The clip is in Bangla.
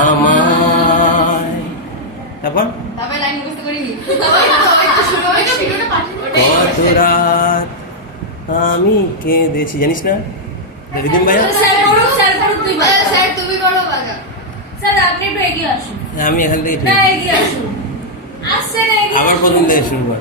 আমায়। তারপর কত রাত আমি কেঁদেছি, জানিস না রিদিম ভাইয়া? আমি এখান থেকে আসছেন আবার প্রথম থেকে শুরু কর।